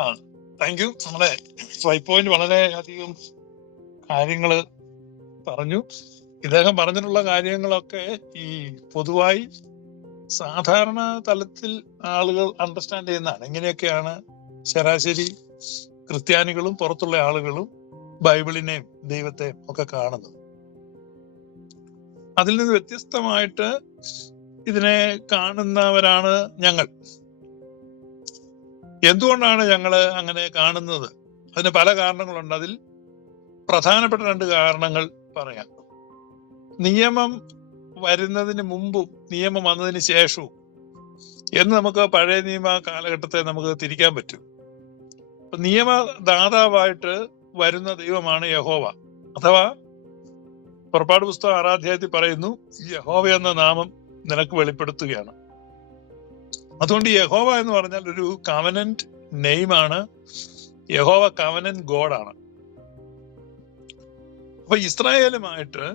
ആ thank you നമ്മുടെ point വളരെ അധികം കാര്യങ്ങൾ പറഞ്ഞു. ഇദ്ദേഹം പറഞ്ഞിട്ടുള്ള കാര്യങ്ങളൊക്കെ ഈ പൊതുവായി സാധാരണ തലത്തിൽ ആളുകൾ അണ്ടർസ്റ്റാൻഡ് ചെയ്യുന്നതാണ്. എങ്ങനെയൊക്കെയാണ് ശരാശരി ക്രിസ്ത്യാനികളും പുറത്തുള്ള ആളുകളും ബൈബിളിനെയും ദൈവത്തെയും ഒക്കെ കാണുന്നത്. അതിൽ നിന്ന് വ്യത്യസ്തമായിട്ട് ഇതിനെ കാണുന്നവരാണ് ഞങ്ങൾ. എന്തുകൊണ്ടാണ് ഞങ്ങൾ അങ്ങനെ കാണുന്നത്? അതിന് പല കാരണങ്ങളുണ്ട്. അതിൽ പ്രധാനപ്പെട്ട രണ്ട് കാരണങ്ങൾ പറയാം. നിയമം വരുന്നതിന് മുമ്പും നിയമം വന്നതിന് ശേഷവും എന്ന് നമുക്ക് പഴയ നിയമ കാലഘട്ടത്തെ നമുക്ക് തിരിക്കാൻ പറ്റും. നിയമ നിയമദാതാവായിട്ട് വരുന്ന ദൈവമാണ് യഹോവ. അഥവാ പുറപ്പാട് പുസ്തകം ആറാധ്യായത്തിൽ പറയുന്നു യഹോവ എന്ന നാമം നിനക്ക് വെളിപ്പെടുത്തുകയാണ്. അതുകൊണ്ട് യഹോവ എന്ന് പറഞ്ഞാൽ ഒരു കവനന്റ് നെയിമാണ് യഹോവ കവനന്റ് ഗോഡാണ് അപ്പൊ ഇസ്രായേലുമായിട്ട്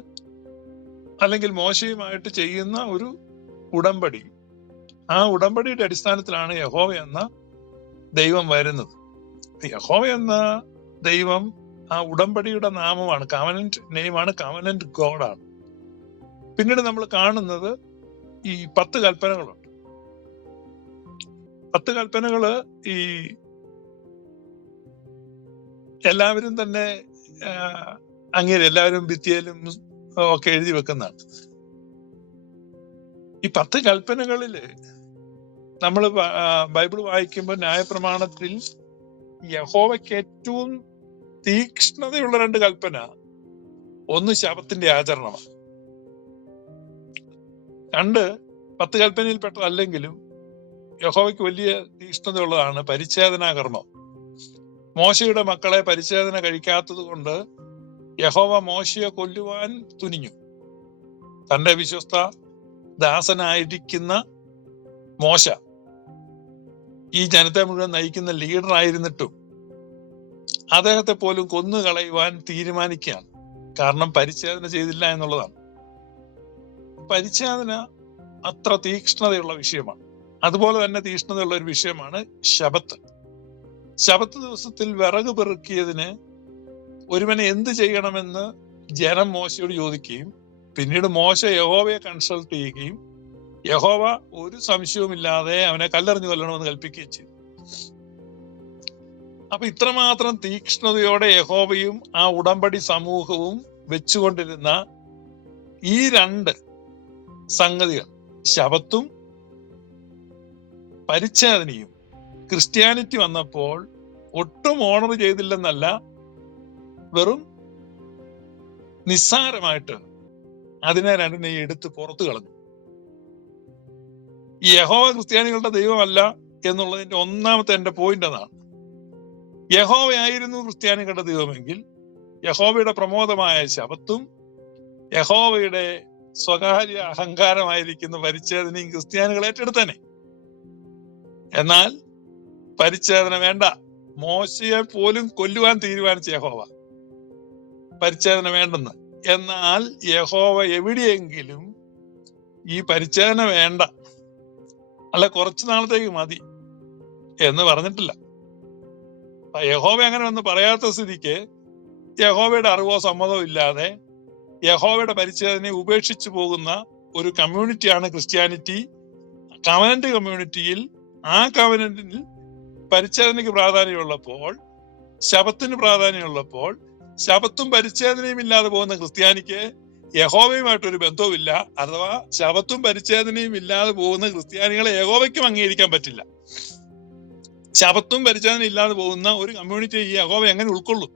അല്ലെങ്കിൽ മോശയുമായിട്ട് ചെയ്യുന്ന ഒരു ഉടമ്പടി ആ ഉടമ്പടിയുടെ അടിസ്ഥാനത്തിലാണ് യഹോവ എന്ന ദൈവം വരുന്നത്. യഹോവ എന്ന ദൈവം ആ ഉടമ്പടിയുടെ നാമമാണ് കവനന്റ് നെയ്മാണ് കവനന്റ് ഗോഡാണ് പിന്നീട് നമ്മൾ കാണുന്നത് ഈ പത്ത് കൽപ്പനകളുണ്ട് പത്ത് കൽപ്പനകൾ ഈ എല്ലാവരും തന്നെ അങ്ങനെ എല്ലാവരും ഭിത്തിയിലും ഒക്കെ എഴുതി വെക്കുന്നതാണ്. ഈ പത്ത് കൽപ്പനകളിൽ നമ്മൾ ബൈബിൾ വായിക്കുമ്പോൾ ന്യായപ്രമാണത്തിൽ യഹോവയ്ക്ക് ഏറ്റവും തീക്ഷ്ണതയുള്ള രണ്ട് കൽപ്പന ഒന്ന് ശവത്തിന്റെ ആചരണമാണ്. രണ്ട് പത്ത് കൽപ്പനയിൽപ്പെട്ടതല്ലെങ്കിലും യഹോവയ്ക്ക് വലിയ ഇഷ്ടതയുള്ളതാണ് പരിച്ഛേദനാ കർമ്മം മോശയുടെ മക്കളെ പരിച്ഛേദന കഴിക്കാത്തത് കൊണ്ട് യഹോവ മോശയെ കൊല്ലുവാൻ തുനിഞ്ഞു. തന്റെ വിശ്വസ്ത ദാസനായിരിക്കുന്ന മോശ ഈ ജനത്തെ മുഴുവൻ നയിക്കുന്ന ലീഡർ ആയിരുന്നിട്ടും അദ്ദേഹത്തെ പോലും കൊന്നു കളയുവാൻ തീരുമാനിക്കുകയാണ്. കാരണം പരിച്ഛേദന ചെയ്തില്ല എന്നുള്ളതാണ്. പരിച്ഛേദന അത്ര തീക്ഷ്ണതയുള്ള വിഷയമാണ്. അതുപോലെ തന്നെ തീഷ്ണതയുള്ള ഒരു വിഷയമാണ് ശബത്ത്. ശബത്ത് ദിവസത്തിൽ വിറക് പെറുക്കിയതിന് ഒരുവനെ എന്ത് ചെയ്യണമെന്ന് ജനം മോശയോട് ചോദിക്കുകയും പിന്നീട് മോശ യഹോവയെ കൺസൾട്ട് ചെയ്യുകയും യഹോവ ഒരു സംശയവുമില്ലാതെ അവനെ കല്ലെറിഞ്ഞു കൊല്ലണമെന്ന് കൽപ്പിക്കുകയും ചെയ്തു. അപ്പൊ ഇത്രമാത്രം തീക്ഷ്ണതയോടെ യഹോവയും ആ ഉടമ്പടി സമൂഹവും വെച്ചുകൊണ്ടിരുന്ന ഈ രണ്ട് സംഗതികൾ ശബത്തും പരിച്ഛേദനയും ക്രിസ്ത്യാനിറ്റി വന്നപ്പോൾ ഒട്ടും ഓണർ ചെയ്തില്ലെന്നല്ല വെറും നിസ്സാരമായിട്ട് അതിനെ രണ്ടിനെ എടുത്ത് പുറത്തു കളഞ്ഞു. യഹോവ ക്രിസ്ത്യാനികളുടെ ദൈവമല്ല എന്നുള്ളതിന്റെ ഒന്നാമത്തെ എന്റെ പോയിന്റ് അതാണ്. യഹോവയായിരുന്നു ക്രിസ്ത്യാനികളുടെ ദൈവമെങ്കിൽ യഹോവയുടെ പ്രമോദമായ ശബത്തും യഹോവയുടെ സ്വകാര്യ അഹങ്കാരമായിരിക്കുന്ന പരിച്ഛേദനയും ക്രിസ്ത്യാനികൾ ഏറ്റെടുത്തേനെ എന്നാൽ പരിച്ഛേദന വേണ്ട. മോശയെ പോലും കൊല്ലുവാൻ തീരുമാനിച്ച യഹോവ. പരിച്ഛേദന വേണ്ടെന്ന്. എന്നാൽ യഹോവ എവിടെയെങ്കിലും ഈ പരിച്ഛേദന വേണ്ട. അല്ല കുറച്ചു നാളത്തേക്ക് മതി എന്ന് പറഞ്ഞിട്ടില്ല. യഹോവ അങ്ങനെ ഒന്ന് പറയാത്ത സ്ഥിതിക്ക് യഹോവയുടെ അറിവോ സമ്മതമോ ഇല്ലാതെ യഹോവയുടെ പരിച്ഛേദനയെ ഉപേക്ഷിച്ചു പോകുന്ന ഒരു കമ്മ്യൂണിറ്റിയാണ് ക്രിസ്ത്യാനിറ്റി കമനന്റ് കമ്മ്യൂണിറ്റിയിൽ ആ കവനന്റിൽ പരിച്ഛേദനയ്ക്ക് പ്രാധാന്യമുള്ളപ്പോൾ ശബത്തിന് പ്രാധാന്യമുള്ളപ്പോൾ ശബത്തും പരിച്ഛേദനയും ഇല്ലാതെ പോകുന്ന ക്രിസ്ത്യാനിക്ക് യഹോവയുമായിട്ടൊരു ബന്ധവുമില്ല. അഥവാ ശബത്തും പരിച്ഛേദനയും ഇല്ലാതെ പോകുന്ന ക്രിസ്ത്യാനികളെ യഹോവയ്ക്കും അംഗീകരിക്കാൻ പറ്റില്ല. ശബത്തും പരിച്ഛേദന ഇല്ലാതെ പോകുന്ന ഒരു കമ്മ്യൂണിറ്റി ഈ യഹോവ എങ്ങനെ ഉൾക്കൊള്ളും?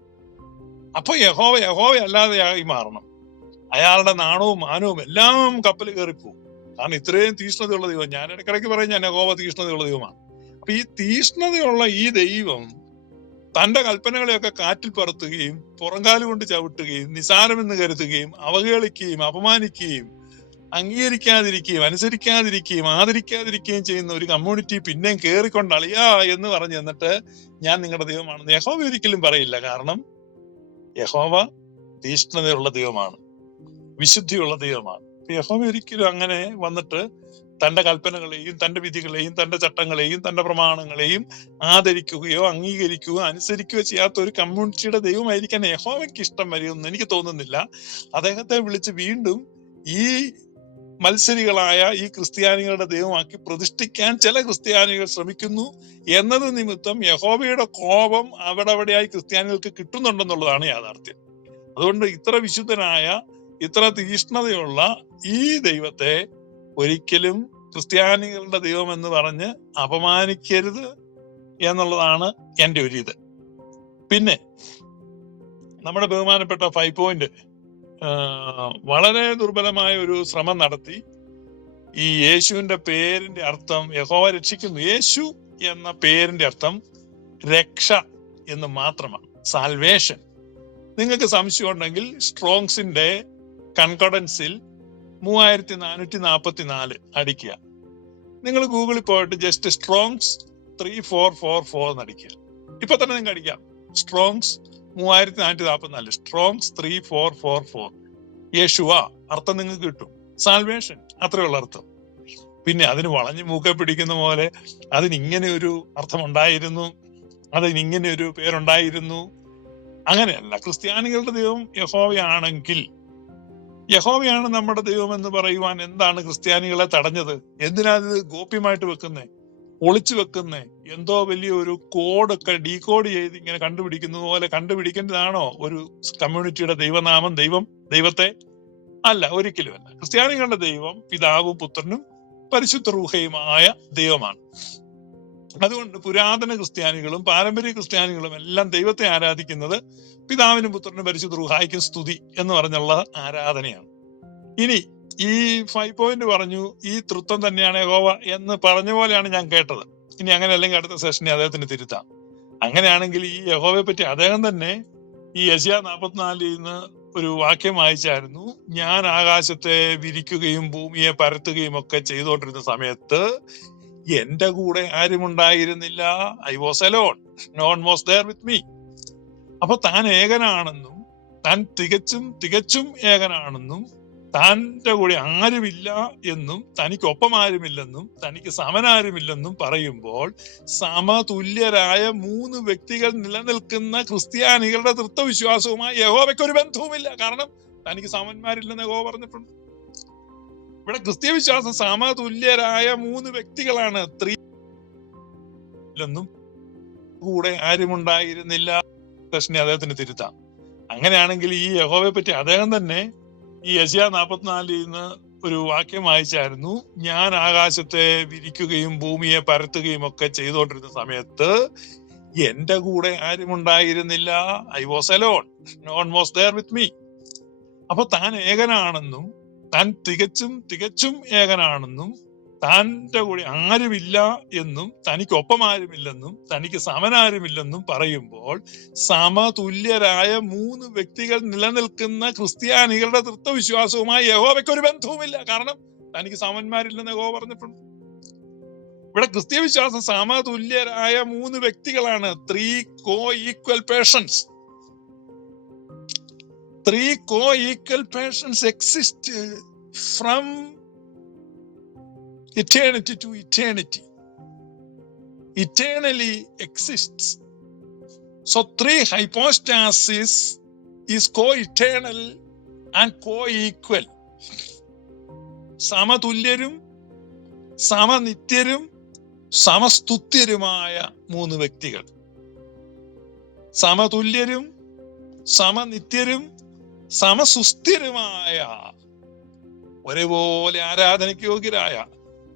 അപ്പൊ യഹോവ യഹോവ അല്ലാതെയായി മാറണം. അയാളുടെ നാണവും മാനവും എല്ലാം കപ്പൽ കയറിപ്പോവും. കാരണം ഇത്രയും തീഷ്ണതയുള്ള ദൈവം. ഞാൻ ഇടയ്ക്കിടയ്ക്ക് പറയും ഞാൻ യഹോവ തീഷ്ണതയുള്ള ദൈവമാണ്. അപ്പൊ ഈ തീഷ്ണതയുള്ള ഈ ദൈവം തന്റെ കൽപ്പനകളെയൊക്കെ കാറ്റിൽ പറത്തുകയും പുറങ്കാൽ കൊണ്ട് ചവിട്ടുകയും നിസാരമെന്ന് കരുതുകയും അവഹേളിക്കുകയും അപമാനിക്കുകയും അംഗീകരിക്കാതിരിക്കുകയും അനുസരിക്കാതിരിക്കുകയും ആദരിക്കാതിരിക്കുകയും ചെയ്യുന്ന ഒരു കമ്മ്യൂണിറ്റി പിന്നെയും കയറിക്കൊണ്ട് അളിയാ എന്ന് പറഞ്ഞു എന്നിട്ട് ഞാൻ നിങ്ങളുടെ ദൈവമാണ് യഹോവ ഒരിക്കലും പറയില്ല. കാരണം യഹോവ തീഷ്ണതയുള്ള ദൈവമാണ്. വിശുദ്ധിയുള്ള ദൈവമാണ്. യഹോവ ഒരിക്കലും അങ്ങനെ വന്നിട്ട് തന്റെ കൽപ്പനകളെയും തന്റെ വിധികളെയും തന്റെ ചട്ടങ്ങളെയും തന്റെ പ്രമാണങ്ങളെയും ആദരിക്കുകയോ അംഗീകരിക്കുകയോ അനുസരിക്കുകയോ ചെയ്യാത്ത ഒരു കമ്മ്യൂണിറ്റിയുടെ ദൈവമായിരിക്കാൻ യഹോവയ്ക്ക് ഇഷ്ടം വരുമെന്ന് എനിക്ക് തോന്നുന്നില്ല. അദ്ദേഹത്തെ വിളിച്ച് വീണ്ടും ഈ മത്സരികളായ ഈ ക്രിസ്ത്യാനികളുടെ ദൈവമാക്കി പ്രതിഷ്ഠിക്കാൻ ചില ക്രിസ്ത്യാനികൾ ശ്രമിക്കുന്നു എന്നത് നിമിത്തം യഹോവയുടെ കോപം അവിടെ അവിടെയായി ക്രിസ്ത്യാനികൾക്ക് കിട്ടുന്നുണ്ടെന്നുള്ളതാണ് യാഥാർത്ഥ്യം. അതുകൊണ്ട് ഇത്ര വിശുദ്ധനായ ഇത്ര തീഷ്ണതയുള്ള ഈ ദൈവത്തെ ഒരിക്കലും ക്രിസ്ത്യാനികളുടെ ദൈവം എന്ന് പറഞ്ഞ് അപമാനിക്കരുത് എന്നുള്ളതാണ് എന്റെ ഒരു ഇത്. പിന്നെ നമ്മുടെ ബഹുമാനപ്പെട്ട ഫൈവ് പോയിന്റ് വളരെ ദുർബലമായ ഒരു ശ്രമം നടത്തി. ഈ യേശുവിന്റെ പേരിന്റെ അർത്ഥം യഹോവ രക്ഷിക്കുന്നു. യേശു എന്ന പേരിന്റെ അർത്ഥം രക്ഷ എന്ന് മാത്രമാണ്. സാൽവേഷൻ നിങ്ങൾക്ക് സംശയം ഉണ്ടെങ്കിൽ സ്ട്രോങ്സിന്റെ കൺകോഡൻസിൽ മൂവായിരത്തി നാനൂറ്റി നാൽപ്പത്തി നാല് അടിക്കുക. നിങ്ങൾ ഗൂഗിളിൽ പോയിട്ട് just Strong's three four four four എന്ന് അടിക്കുക ഇപ്പൊ തന്നെ നിങ്ങൾക്ക് അടിക്കാം. സ്ട്രോങ്സ് മൂവായിരത്തി നാനൂറ്റി നാൽപ്പത്തി നാല് Strong's three four four four യേശുവ അർത്ഥം നിങ്ങൾക്ക് കിട്ടും. സാൽവേഷൻ അത്രയുള്ള അർത്ഥം. പിന്നെ അതിന് വളഞ്ഞു മൂക്കെ പിടിക്കുന്ന പോലെ അതിന് ഇങ്ങനെ ഒരു അർത്ഥം ഉണ്ടായിരുന്നു അതിന് ഇങ്ങനെ ഒരു പേരുണ്ടായിരുന്നു. അങ്ങനെയല്ല ക്രിസ്ത്യാനികളുടെ ദൈവം യഹോവയാണെങ്കിൽ യഹോവയാണ് നമ്മുടെ ദൈവം എന്ന് പറയുവാൻ എന്താണ് ക്രിസ്ത്യാനികളെ തടഞ്ഞത്? എന്തിനാണ് ഇത് ഗോപ്യമായിട്ട് വെക്കുന്നേ? ഒളിച്ചു വെക്കുന്നേ? എന്തോ വലിയ ഒരു കോഡൊക്കെ ഡീകോഡ് ചെയ്ത് ഇങ്ങനെ കണ്ടുപിടിക്കുന്നത് പോലെ കണ്ടുപിടിക്കേണ്ടതാണോ ഒരു കമ്മ്യൂണിറ്റിയുടെ ദൈവനാമം ദൈവം ദൈവത്തെ? അല്ല ഒരിക്കലും അല്ല ക്രിസ്ത്യാനികളുടെ ദൈവം പിതാവും പുത്രനും പരിശുദ്ധ റൂഹയുമായ ദൈവമാണ്. അതുകൊണ്ട് പുരാതന ക്രിസ്ത്യാനികളും പാരമ്പര്യ ക്രിസ്ത്യാനികളും എല്ലാം ദൈവത്തെ ആരാധിക്കുന്നത് പിതാവിനും പുത്രനും പരിശുദ്ധ റൂഹായിക്കും സ്തുതി എന്ന് പറഞ്ഞുള്ള ആരാധനയാണ്. ഇനി ഈ ഫൈവ് പോയിന്റ് പറഞ്ഞു ഈ തൃത്വം തന്നെയാണ് യഹോവ എന്ന് പറഞ്ഞ പോലെയാണ് ഞാൻ കേട്ടത്. ഇനി അങ്ങനെ അല്ലെങ്കിൽ അടുത്ത സെഷനിൽ അദ്ദേഹത്തിന് തിരുത്താം. അങ്ങനെയാണെങ്കിൽ ഈ യഹോവയെ പറ്റി അദ്ദേഹം തന്നെ ഈ യശിയ നാൽപ്പത്തിനാലിൽ നിന്ന് ഒരു വാക്യം വായിച്ചായിരുന്നു. ഞാൻ ആകാശത്തെ വിരിക്കുകയും ഭൂമിയെ പരത്തുകയും ഒക്കെ ചെയ്തുകൊണ്ടിരുന്ന സമയത്ത് എന്റെ കൂടെ ആരും ഉണ്ടായിരുന്നില്ല I was alone none was there with me അപ്പൊ താൻ ഏകനാണെന്നും താൻ തികച്ചും തികച്ചും ഏകനാണെന്നും താന്റെ കൂടെ ആരുമില്ല എന്നും തനിക്കൊപ്പം ആരുമില്ലെന്നും തനിക്ക് സമനാരുമില്ലെന്നും പറയുമ്പോൾ സമതുല്യരായ മൂന്ന് വ്യക്തികൾ നിലനിൽക്കുന്ന ക്രിസ്ത്യാനികളുടെ തൃത്വവിശ്വാസവുമായി യഹോവയ്ക്ക് ഒരു ബന്ധവുമില്ല. കാരണം തനിക്ക് സമന്മാരില്ലെന്ന് യഹോ പറഞ്ഞിട്ടുണ്ട്. ഇവിടെ ക്രിസ്തീയ വിശ്വാസം സമതുല്യരായ മൂന്ന് വ്യക്തികളാണ്. ത്രീ എന്നും കൂടെ ആരുമുണ്ടായിരുന്നില്ല. കൃഷ്ണനെ അദ്ദേഹത്തിന് തിരുത്താം. അങ്ങനെയാണെങ്കിൽ ഈ യഹോവയെ പറ്റി അദ്ദേഹം തന്നെ ഈ യശിയ നാൽപ്പത്തിനാലിൽ നിന്ന് ഒരു വാക്യം വായിച്ചായിരുന്നു. ഞാൻ ആകാശത്തെ വിരിക്കുകയും ഭൂമിയെ പരത്തുകയും ഒക്കെ ചെയ്തുകൊണ്ടിരുന്ന സമയത്ത് എന്റെ കൂടെ ആരും ഉണ്ടായിരുന്നില്ല I was alone none was there with me അപ്പൊ താൻ ഏകനാണെന്നും താൻ തികച്ചും തികച്ചും ഏകനാണെന്നും താന്റെ കൂടി ആരുമില്ല എന്നും തനിക്കൊപ്പം ആരുമില്ലെന്നും തനിക്ക് സമനാരുമില്ലെന്നും പറയുമ്പോൾ സമതുല്യരായ മൂന്ന് വ്യക്തികൾ നിലനിൽക്കുന്ന ക്രിസ്ത്യാനികളുടെ തൃത്വവിശ്വാസവുമായി യഹോവയ്ക്ക് ഒരു ബന്ധവുമില്ല. കാരണം തനിക്ക് സമന്മാരില്ലെന്ന് യഹോ പറഞ്ഞിട്ടുണ്ട്. ഇവിടെ ക്രിസ്ത്യ വിശ്വാസം സമതുല്യരായ മൂന്ന് വ്യക്തികളാണ്. Three co equal persons three co equal persons exist from eternity to eternity eternally exists so three hypostasis is co-eternal and co-equal സമതുല്യരും സമനിത്യരും സമസ്തുത്യരുമായ മൂന്ന് വ്യക്തികൾ സമതുല്യരും സമനിത്യരും സമസുസ്ഥിരമായ ഒരുപോലെ ആരാധനയ്ക്ക് യോഗ്യരായ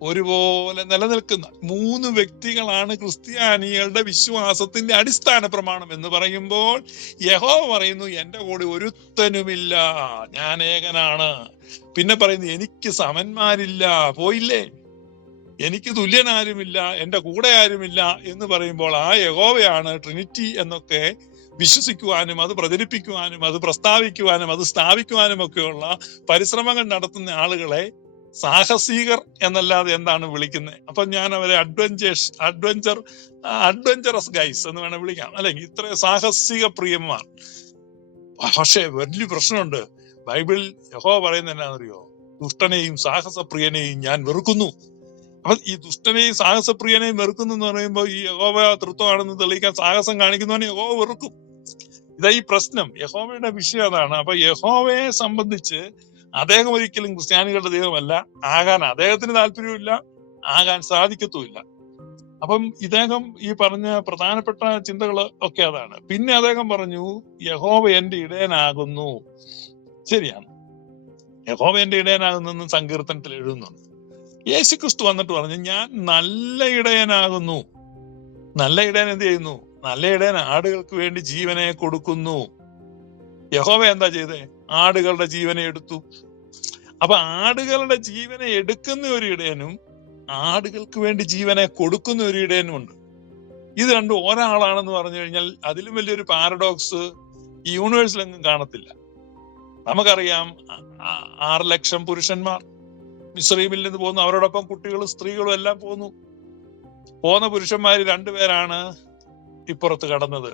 ഒരുപോലെ നിലനിൽക്കുന്ന മൂന്ന് വ്യക്തികളാണ് ക്രിസ്ത്യാനികളുടെ വിശ്വാസത്തിന്റെ അടിസ്ഥാന പ്രമാണം എന്ന് പറയുമ്പോൾ യഹോ പറയുന്നു എന്റെ കൂടെ ഒരുത്തനുമില്ല ഞാൻ ഏകനാണ്. പിന്നെ പറയുന്നു എനിക്ക് സമന്മാരില്ല പോയില്ലേ? എനിക്ക് തുല്യനാരുമില്ല എന്റെ കൂടെ ആരുമില്ല എന്ന് പറയുമ്പോൾ ആ യഹോവയാണ് ട്രിനിറ്റി എന്നൊക്കെ വിശ്വസിക്കുവാനും അത് പ്രചരിപ്പിക്കുവാനും അത് പ്രസ്താവിക്കുവാനും അത് സ്ഥാപിക്കുവാനും ഒക്കെയുള്ള പരിശ്രമങ്ങൾ നടത്തുന്ന ആളുകളെ സാഹസികർ എന്നല്ലാതെ എന്താണ് വിളിക്കുന്നത് അപ്പൊ ഞാൻ അവരെ അഡ്വഞ്ചേഴ്സ് അഡ്വഞ്ചർ അഡ്വഞ്ചറസ് ഗൈസ് എന്ന് വേണം വിളിക്കാം. അല്ലെങ്കിൽ ഇത്ര സാഹസിക പ്രിയന്മാർ. പക്ഷേ വലിയ പ്രശ്നമുണ്ട്. ബൈബിൾ യഹോ പറയുന്നത് എന്നാണെന്നറിയോ? ദുഷ്ടനെയും സാഹസപ്രിയനെയും ഞാൻ വെറുക്കുന്നു. അപ്പൊ ഈ ദുഷ്ടനെയും സാഹസപ്രിയനെയും വെറുക്കുന്നു എന്ന് പറയുമ്പോൾ ഈ യഹോവ തൃത്വമാണെന്ന് തെളിയിക്കാൻ സാഹസം കാണിക്കുന്നവനെ യഹോവ വെറുക്കും. ഇതാ ഈ പ്രശ്നം. യഹോവയുടെ വിഷയം അതാണ് അപ്പൊ യഹോവയെ സംബന്ധിച്ച് അദ്ദേഹം ഒരിക്കലും ക്രിസ്ത്യാനികളുടെ ദൈവമല്ല. ആകാൻ അദ്ദേഹത്തിന് താല്പര്യമില്ല ആകാൻ സാധിക്കത്തുമില്ല. അപ്പം ഇദ്ദേഹം ഈ പറഞ്ഞ പ്രധാനപ്പെട്ട ചിന്തകൾ ഒക്കെ അതാണ്. പിന്നെ അദ്ദേഹം പറഞ്ഞു യഹോവ എന്റെ ഇടയനാകുന്നു. ശരിയാണ്. യഹോവ എന്റെ ഇടയനാകുന്നെന്ന് സങ്കീർത്തനത്തിൽ എഴുതുന്നുണ്ട്. യേശു ക്രിസ്തു വന്നിട്ട് പറഞ്ഞു ഞാൻ നല്ല ഇടയനാകുന്നു. നല്ല ഇടയൻ എന്ത് ചെയ്യുന്നു? നല്ല ഇടയൻ ആടുകൾക്ക് വേണ്ടി ജീവനെ കൊടുക്കുന്നു. യഹോവ എന്താ ചെയ്തേ? ആടുകളുടെ ജീവനെ എടുത്തു. അപ്പൊ ആടുകളുടെ ജീവനെ എടുക്കുന്ന ഒരു ഇടയനും ആടുകൾക്ക് വേണ്ടി ജീവനെ കൊടുക്കുന്ന ഒരു ഇടയനും ഉണ്ട്. ഇത് രണ്ട് ഒരാളാണെന്ന് പറഞ്ഞു കഴിഞ്ഞാൽ അതിലും വലിയൊരു പാരഡോക്സ് ഈ യൂണിവേഴ്സിലെങ്ങും കാണത്തില്ല. നമുക്കറിയാം ആറ് ലക്ഷം പുരുഷന്മാർ മിശ്രീമിൽ നിന്ന് പോകുന്നു. അവരോടൊപ്പം കുട്ടികളും സ്ത്രീകളും എല്ലാം പോന്നു പോന്ന പുരുഷന്മാര് രണ്ടുപേരാണ് ഇപ്പുറത്ത് കടന്നത്.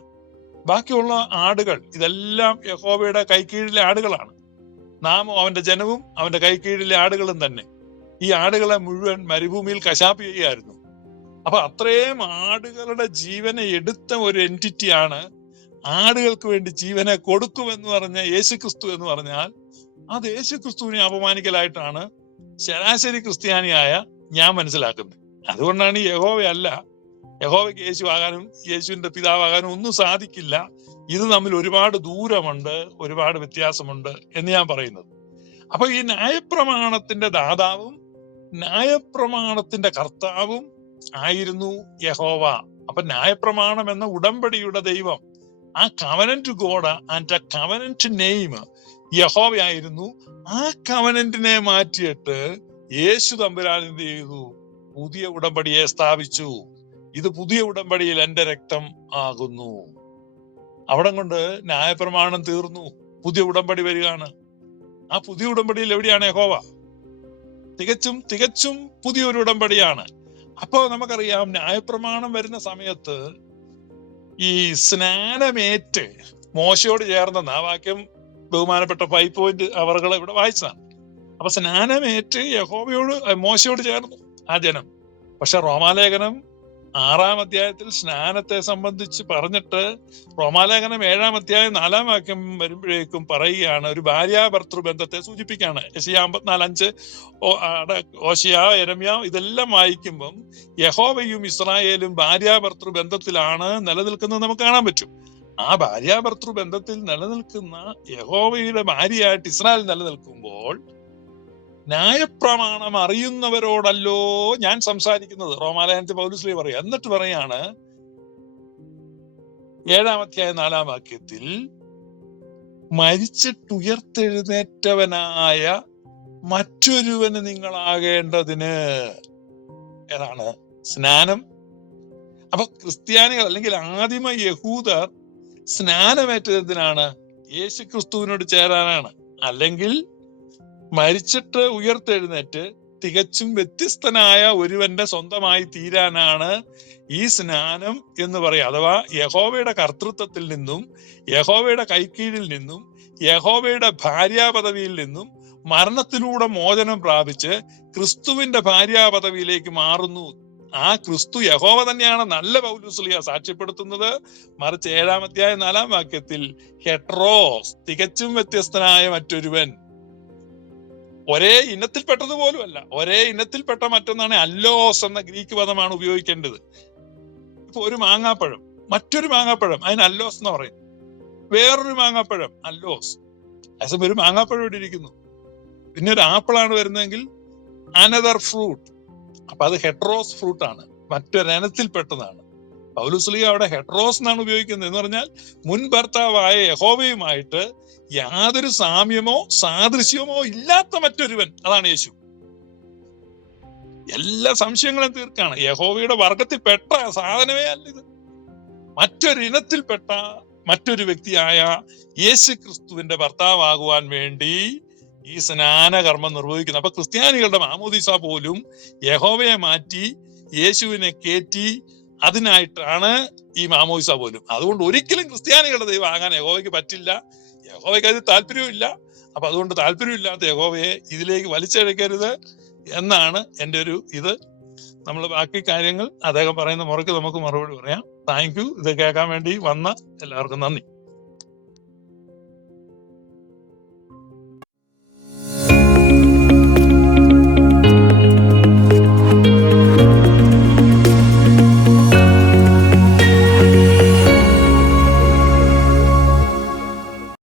ബാക്കിയുള്ള ആടുകൾ ഇതെല്ലാം യഹോവയുടെ കൈക്കീഴിലെ ആടുകളാണ്. നാമും അവന്റെ ജനവും അവന്റെ കൈക്കീഴിലെ ആടുകളും തന്നെ. ഈ ആടുകളെ മുഴുവൻ മരുഭൂമിയിൽ കശാപ്പ് ചെയ്യായിരുന്നു അപ്പൊ അത്രയും ആടുകളുടെ ജീവനെ എടുത്ത ഒരു എന്റിറ്റിയാണ് ആടുകൾക്ക് വേണ്ടി ജീവനെ കൊടുക്കുമെന്ന് പറഞ്ഞ യേശുക്രിസ്തു എന്ന് പറഞ്ഞാൽ അത് യേശുക്രിസ്തുവിനെ അപമാനിക്കലായിട്ടാണ് ശരാശരി ക്രിസ്ത്യാനിയായ ഞാൻ മനസ്സിലാക്കുന്നത്. അതുകൊണ്ടാണ് യഹോവയല്ല യഹോവയ്ക്ക് യേശു ആകാനും യേശുവിന്റെ പിതാവാകാനും ഒന്നും സാധിക്കില്ല. ഇത് തമ്മിൽ ഒരുപാട് ദൂരമുണ്ട് ഒരുപാട് വ്യത്യാസമുണ്ട് എന്ന് ഞാൻ പറയുന്നത്. അപ്പൊ ഈ ന്യായപ്രമാണത്തിന്റെ ദാതാവും ന്യായപ്രമാണത്തിന്റെ കർത്താവും ആയിരുന്നു യഹോവ. അപ്പൊ ന്യായപ്രമാണം എന്ന ഉടമ്പടിയുടെ ദൈവം ആ covenant God and covenant name യഹോവയായിരുന്നു. ആ കവനന്റിനെ മാറ്റിയിട്ട് യേശു തമ്പുരാൻ എന്ത് ചെയ്തു? പുതിയ ഉടമ്പടിയെ സ്ഥാപിച്ചു. ഇത് പുതിയ ഉടമ്പടിയിൽ എന്റെ രക്തം ആകുന്നു. അവിടെ കൊണ്ട് ന്യായപ്രമാണം തീർന്നു. പുതിയ ഉടമ്പടി വരികയാണ്. ആ പുതിയ ഉടമ്പടിയിൽ എവിടെയാണ് യഹോവ? തികച്ചും തികച്ചും പുതിയൊരു ഉടമ്പടിയാണ്. അപ്പോ നമുക്കറിയാം ന്യായപ്രമാണം വരുന്ന സമയത്ത് ഈ സ്നാനമേറ്റ് മോശയോട് ചേർന്നെന്ന് ആ വാക്യം ബഹുമാനപ്പെട്ട ഫൈവ് പോയിന്റ് അവറുകൾ ഇവിടെ വായിച്ചതാണ്. അപ്പൊ സ്നാനമേറ്റ് യഹോവയോട് മോശയോട് ചേർന്നു ആ ജനം. പക്ഷെ റോമാലേഖനം ആറാം അധ്യായത്തിൽ സ്നാനത്തെ സംബന്ധിച്ച് പറഞ്ഞിട്ട് റോമാലേഖനം ഏഴാം അധ്യായം നാലാം വാക്യം വരുമ്പോഴേക്കും പറയുകയാണ് ഒരു ഭാര്യാഭർത്തൃ ബന്ധത്തെ സൂചിപ്പിക്കുകയാണ്. യശയ അമ്പത്തിനാല് അഞ്ച് ഓശിയ എരമ്യ ഇതെല്ലാം വായിക്കുമ്പം യഹോവയും ഇസ്രായേലും ഭാര്യാഭർത്തൃ ബന്ധത്തിലാണ് നിലനിൽക്കുന്നത് നമുക്ക് കാണാൻ പറ്റും. ആ ഭാര്യാഭർത്തൃ ബന്ധത്തിൽ നിലനിൽക്കുന്ന യഹോവയുടെ ഭാര്യയായിട്ട് ഇസ്രായേൽ നിലനിൽക്കുമ്പോൾ ന്യായപ്രമാണം അറിയുന്നവരോടല്ലോ ഞാൻ സംസാരിക്കുന്നത്. റോമാലയനത്തിൽ പൗലുസ്ലി പറയാം എന്നിട്ട് പറയാണ് ഏഴാം അധ്യായ നാലാം വാക്യത്തിൽ മരിച്ചിട്ടുയർത്തെഴുന്നേറ്റവനായ മറ്റൊരുവന് നിങ്ങളാകേണ്ടതിന് ഏതാണ്? സ്നാനം. അപ്പൊ ക്രിസ്ത്യാനികൾ അല്ലെങ്കിൽ ആദിമ യഹൂദർ സ്നാനമേറ്റതിനാണ്. യേശു ക്രിസ്തുവിനോട് ചേരാനാണ്. അല്ലെങ്കിൽ മരിച്ചിട്ട് ഉയർത്തെഴുന്നേറ്റ് തികച്ചും വ്യത്യസ്തനായ ഒരുവന്റെ സ്വന്തമായി തീരാനാണ് ഈ സ്നാനം എന്ന് പറയുക. അഥവാ യഹോവയുടെ കർത്തൃത്വത്തിൽ നിന്നും യഹോവയുടെ കൈക്കീഴിൽ നിന്നും യഹോവയുടെ ഭാര്യാപദവിയിൽ നിന്നും മരണത്തിലൂടെ മോചനം പ്രാപിച്ച് ക്രിസ്തുവിന്റെ ഭാര്യാപദവിയിലേക്ക് മാറുന്നു. ആ ക്രിസ്തു യഹോവ തന്നെയാണ് നല്ല പൗലുസ്ലിയ സാക്ഷ്യപ്പെടുത്തുന്നത്. മറിച്ച് ഏഴാം അധ്യായ നാലാം വാക്യത്തിൽ ഹെട്രോസ് തികച്ചും വ്യത്യസ്തനായ മറ്റൊരുവൻ. ഒരേ ഇനത്തിൽപ്പെട്ടത് പോലുമല്ല. ഒരേ ഇനത്തിൽപ്പെട്ട മറ്റൊന്നാണ് അല്ലോസ് എന്ന ഗ്രീക്ക് പദമാണ് ഉപയോഗിക്കേണ്ടത്. ഇപ്പൊ ഒരു മാങ്ങാപ്പഴം മറ്റൊരു മാങ്ങാപ്പഴം അതിന് അല്ലോസ് എന്ന് പറയും വേറൊരു മാങ്ങാപ്പഴം അല്ലോസ്. അസം ഒരു മാങ്ങാപ്പഴം ഇവിടെ ഇരിക്കുന്നു. പിന്നെ ഒരു ആപ്പിളാണ് വരുന്നതെങ്കിൽ അനദർ ഫ്രൂട്ട് അപ്പൊ അത് ഹെട്രോസ് ഫ്രൂട്ട് ആണ്. മറ്റൊരിനത്തിൽപ്പെട്ടതാണ് പൗലുസ്ലിക അവിടെ ഹെട്രോസ് എന്നാണ് ഉപയോഗിക്കുന്നത്. എന്ന് പറഞ്ഞാൽ മുൻ ഭർത്താവായ യഹോവയുമായിട്ട് യാതൊരു സാമ്യമോ സാദൃശ്യമോ ഇല്ലാത്ത മറ്റൊരുവൻ. അതാണ് യേശു. എല്ലാ സംശയങ്ങളും തീർക്കാണ്. യഹോവയുടെ വർഗത്തിൽപ്പെട്ട സാധനമേ അല്ല ഇത്. മറ്റൊരു ഇനത്തിൽപ്പെട്ട മറ്റൊരു വ്യക്തിയായ യേശു ക്രിസ്തുവിന്റെ ഭർത്താവാകുവാൻ വേണ്ടി ഈ സ്നാനകർമ്മം നിർവഹിക്കുന്നു. അപ്പൊ ക്രിസ്ത്യാനികളുടെ മാമോദിസ പോലും യഹോവയെ മാറ്റി യേശുവിനെ കയറ്റി അതിനായിട്ടാണ് ഈ മാമോയിസ പോലും. അതുകൊണ്ട് ഒരിക്കലും ക്രിസ്ത്യാനികളുടെ ദൈവം ആകാൻ യഹോവയ്ക്ക് പറ്റില്ല. യഹോവയ്ക്ക് അതിൽ താല്പര്യമില്ല അപ്പൊ അതുകൊണ്ട് താല്പര്യമില്ലാത്ത യഹോവയെ ഇതിലേക്ക് വലിച്ചഴക്കരുത് എന്നാണ് എന്റെ ഒരു ഇത്. നമ്മൾ ബാക്കി കാര്യങ്ങൾ അദ്ദേഹം പറയുന്ന മുറയ്ക്ക് നമുക്ക് മറുപടി പറയാം. Thank you. ഇത് കേൾക്കാൻ വേണ്ടി വന്ന എല്ലാവർക്കും നന്ദി.